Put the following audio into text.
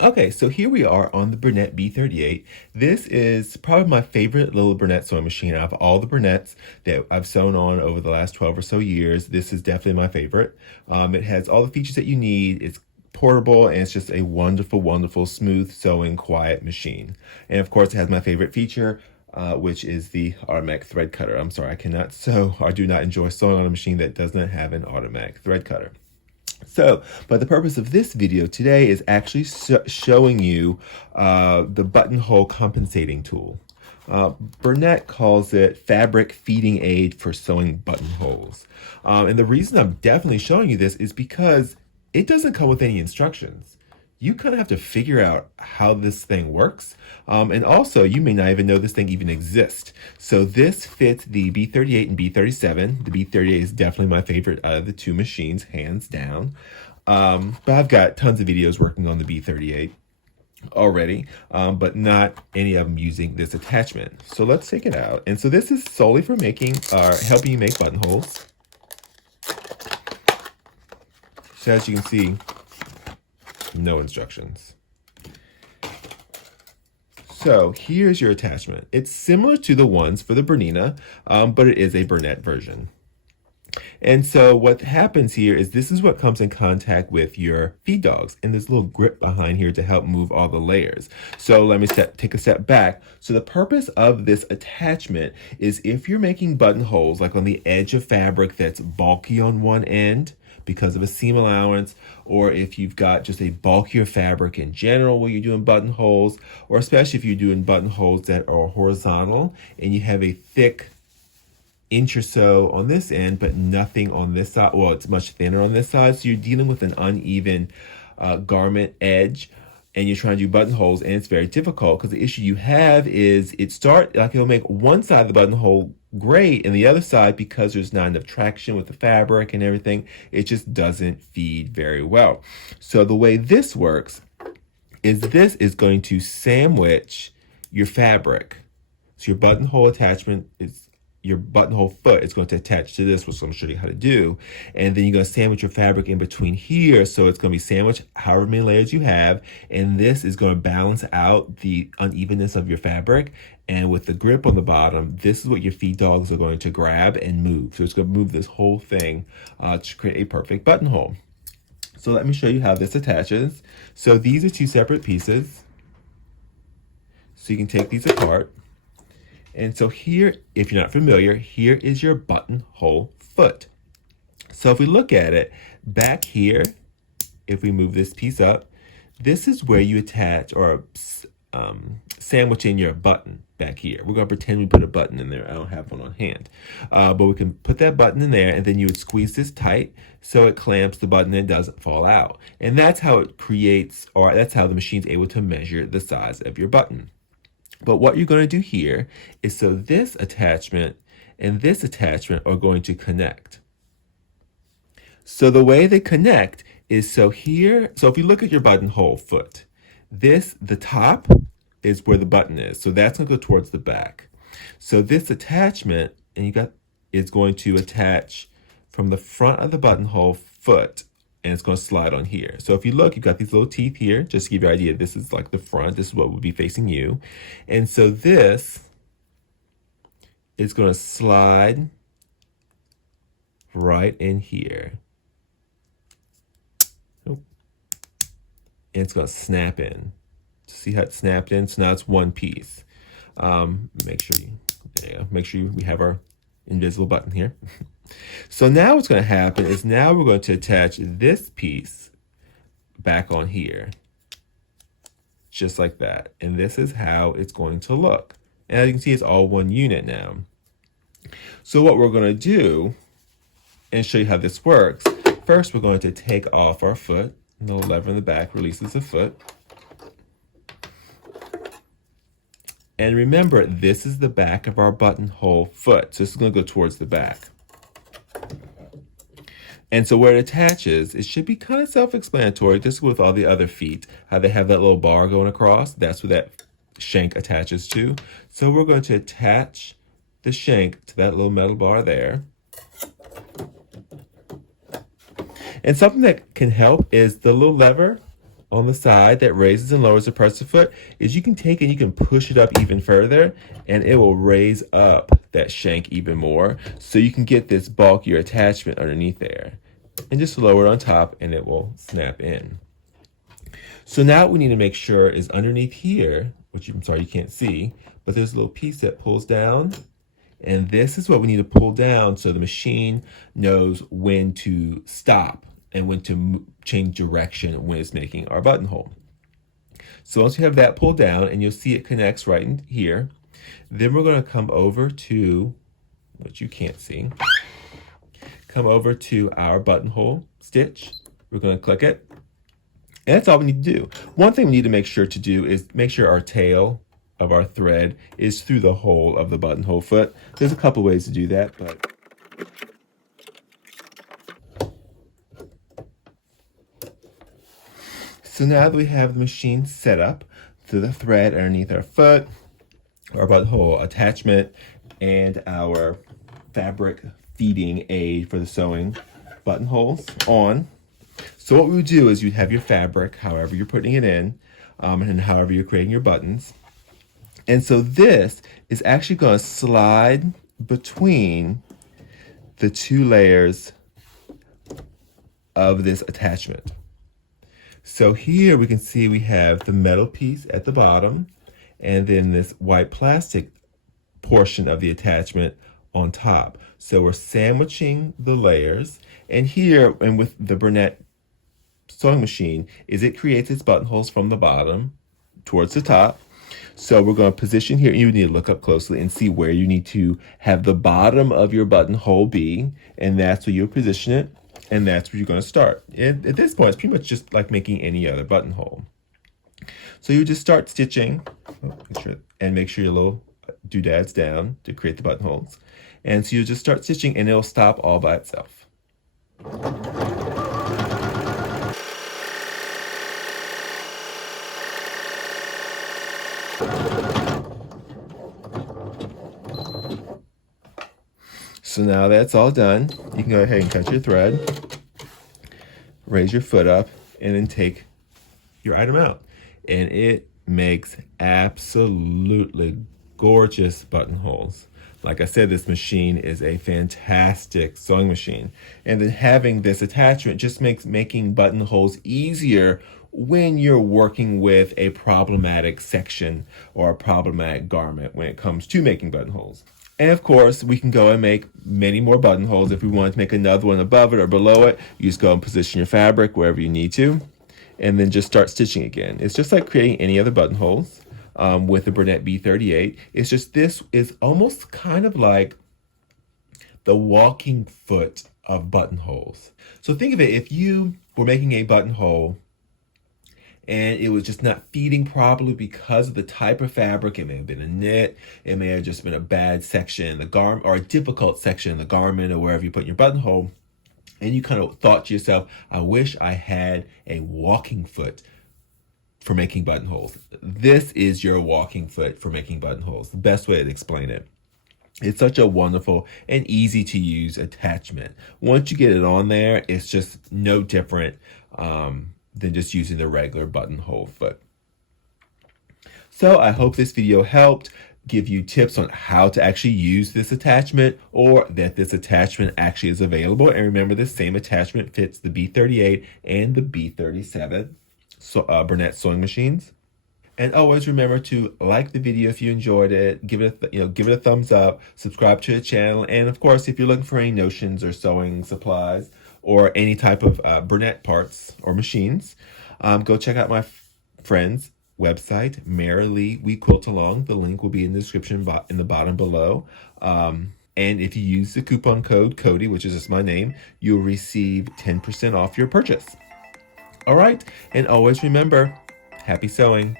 Okay, so here we are on the Bernette B38. This is probably my favorite little Bernette sewing machine. Out of all the Bernettes that I've sewn on over the last 12 or so years, this is definitely my favorite. It has all the features that you need. It's portable, and it's just a wonderful, wonderful, smooth sewing, quiet machine. And of course, it has my favorite feature, which is the automatic thread cutter. I'm sorry, I cannot sew or do not enjoy sewing on a machine that does not have an automatic thread cutter. So, but the purpose of this video today is actually showing you the buttonhole compensating tool. Bernette calls it fabric feeding aid for sewing buttonholes. And the reason I'm definitely showing you this is because it doesn't come with any instructions. You kind of have to figure out how this thing works. And also, you may not even know this thing even exists. So this fits the B38 and B37. The B38 is definitely my favorite out of the two machines, hands down. But I've got tons of videos working on the B38 already, but not any of them using this attachment. So let's take it out. And so this is solely for making, helping you make buttonholes. So as you can see, no instructions. So here's your attachment. It's similar to the ones for the Bernina, but it is a Bernette version. And so what happens here is this is what comes in contact with your feed dogs, and there's a little grip behind here to help move all the layers. So let me take a step back. So the purpose of this attachment is if you're making buttonholes like on the edge of fabric that's bulky on one end because of a seam allowance, or if you've got just a bulkier fabric in general where you're doing buttonholes, or especially if you're doing buttonholes that are horizontal and you have a thick inch or so on this end, but nothing on this side. Well, it's much thinner on this side. So you're dealing with an uneven garment edge, and you're trying to do buttonholes, and it's very difficult because the issue you have is it'll make one side of the buttonhole great, and the other side, because there's not enough traction with the fabric and everything, it just doesn't feed very well. So the way this works is this is going to sandwich your fabric. So your buttonhole attachment is your buttonhole foot is going to attach to this, which I'm going to show you how to do. And then you're going to sandwich your fabric in between here. So it's going to be sandwiched however many layers you have. And this is going to balance out the unevenness of your fabric. And with the grip on the bottom, this is what your feed dogs are going to grab and move. So it's going to move this whole thing to create a perfect buttonhole. So let me show you how this attaches. So these are two separate pieces. So you can take these apart. And so here, if you're not familiar, here is your buttonhole foot. So if we look at it, back here, if we move this piece up, this is where you attach or sandwich in your button back here. We're going to pretend we put a button in there. I don't have one on hand. But we can put that button in there, and then you would squeeze this tight so it clamps the button and doesn't fall out. And that's how it creates, or that's how the machine's able to measure the size of your button. But what you're going to do here is so this attachment and this attachment are going to connect. So the way they connect is so here, so if you look at your buttonhole foot, the top is where the button is. So that's going to go towards the back. So this attachment, is going to attach from the front of the buttonhole foot, and it's going to slide on here. So if you look, you've got these little teeth here, just to give you an idea, this is like the front, this is what would be facing you. And so this is going to slide right in here. And it's going to snap in. See how it snapped in? So now it's one piece. Make sure we have our invisible button here. So now what's going to happen is now we're going to attach this piece back on here, just like that. And this is how it's going to look. And as you can see, it's all one unit now. So what we're going to do and show you how this works, first we're going to take off our foot. The little lever in the back releases the foot. And remember, this is the back of our buttonhole foot. So this is going to go towards the back. And so where it attaches, it should be kind of self-explanatory, just with all the other feet, how they have that little bar going across. That's where that shank attaches to. So we're going to attach the shank to that little metal bar there. And something that can help is the little lever on the side that raises and lowers the press of foot is you can take and you can push it up even further, and it will raise up that shank even more, so you can get this bulkier attachment underneath there. And just lower it on top and it will snap in. So now what we need to make sure is underneath here, which I'm sorry you can't see, but there's a little piece that pulls down, and this is what we need to pull down so the machine knows when to stop and when to change direction when it's making our buttonhole. So once you have that pulled down, and you'll see it connects right in here, then we're going to come over to, which you can't see, come over to our buttonhole stitch. We're going to click it, and that's all we need to do. One thing we need to make sure to do is make sure our tail of our thread is through the hole of the buttonhole foot. There's a couple ways to do that, but so now that we have the machine set up to the thread underneath our foot, our buttonhole attachment, and our fabric feeding aid for the sewing buttonholes on. So what we would do is you'd have your fabric, however you're putting it in, and however you're creating your buttons. And so this is actually going to slide between the two layers of this attachment. So here we can see we have the metal piece at the bottom, and then this white plastic portion of the attachment on top. So we're sandwiching the layers, and here, and with the Bernette sewing machine, is it creates its buttonholes from the bottom towards the top. So we're going to position here. You need to look up closely and see where you need to have the bottom of your buttonhole be, and that's where you'll position it, and that's where you're going to start. And at this point, it's pretty much just like making any other buttonhole. So you just start stitching, and make sure your little doodad's down to create the buttonholes. And so you just start stitching, and it'll stop all by itself. So now that's all done, you can go ahead and cut your thread, raise your foot up, and then take your item out. And it makes absolutely gorgeous buttonholes. Like I said, this machine is a fantastic sewing machine. And then having this attachment just makes making buttonholes easier when you're working with a problematic section or a problematic garment when it comes to making buttonholes. And of course, we can go and make many more buttonholes. If we want to make another one above it or below it, you just go and position your fabric wherever you need to, and then just start stitching again. It's just like creating any other buttonholes with the Bernette B38. It's just this is almost kind of like the walking foot of buttonholes. So think of it, if you were making a buttonhole and it was just not feeding properly because of the type of fabric. It may have been a knit, it may have just been a bad section in the garment, or a difficult section in the garment, or wherever you put your buttonhole, and you kind of thought to yourself, I wish I had a walking foot for making buttonholes. This is your walking foot for making buttonholes. The best way to explain it. It's such a wonderful and easy to use attachment. Once you get it on there, it's just no different than just using the regular buttonhole foot. So I hope this video helped give you tips on how to actually use this attachment, or that this attachment actually is available. And remember, the same attachment fits the B38 and the B37 Bernette sewing machines. And always remember to like the video if you enjoyed it, give it a thumbs up, subscribe to the channel, and of course, if you're looking for any notions or sewing supplies or any type of Bernette parts or machines, go check out my friend's website, Merrily We Quilt Along. The link will be in the description in the bottom below. And if you use the coupon code Cody, which is just my name, you'll receive 10% off your purchase. All right, and always remember, happy sewing.